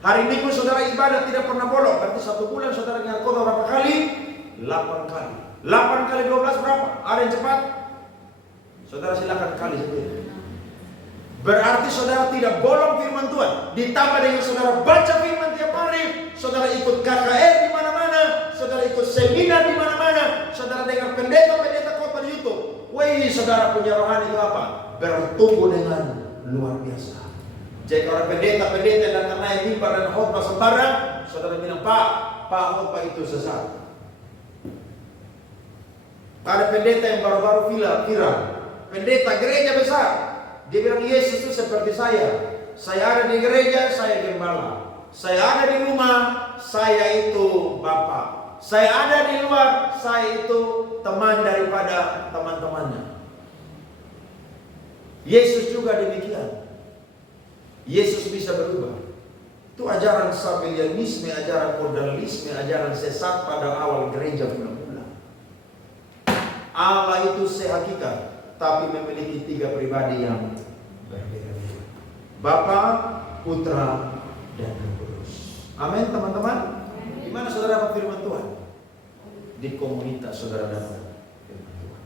Hari Minggu saudara ibadah tidak pernah bolong, berarti 1 bulan saudara dengar khotbah berapa kali? 8 kali. 8 kali 12 berapa? Ada yang cepat? Saudara silakan kali sendiri. Berarti saudara tidak bolong firman Tuhan. Ditambah dengan saudara baca firman tiap hari, saudara ikut KKR di mana-mana, saudara ikut seminar di mana-mana, saudara dengar pendeta-pendeta khotbah di YouTube. Wih, saudara punya rohani itu apa? Bertumbuh dengan luar biasa. Jadi orang pendeta-pendeta dan naik mimbar dan khotbah sembarang, saudara bilang, Pak khotbah itu sesat. Ada pendeta yang baru-baru viral, pendeta gereja besar, dia bilang Yesus itu seperti saya ada di gereja, saya gembala, saya ada di rumah, saya itu bapak, saya ada di luar, saya itu teman daripada teman-temannya. Yesus juga demikian. Yesus bisa berubah. Itu ajaran Sabellianisme, ajaran modalisme, ajaran sesat pada awal gereja mula-mula. Allah itu sehakikat, tapi memiliki 3 pribadi yang berbeda-beda. Bapa, Putra, dan Roh Kudus. Amin teman-teman. Di mana saudara dapat firman Tuhan? Di komunitas saudara dapat firman Tuhan.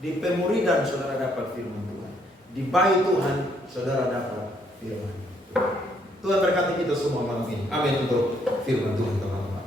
Di pemuridan saudara dapat firman Tuhan. Di bait Tuhan saudara dapat firman Tuhan. Tuhan berkati kita semua malam ini. Amin untuk firman Tuhan teman-teman.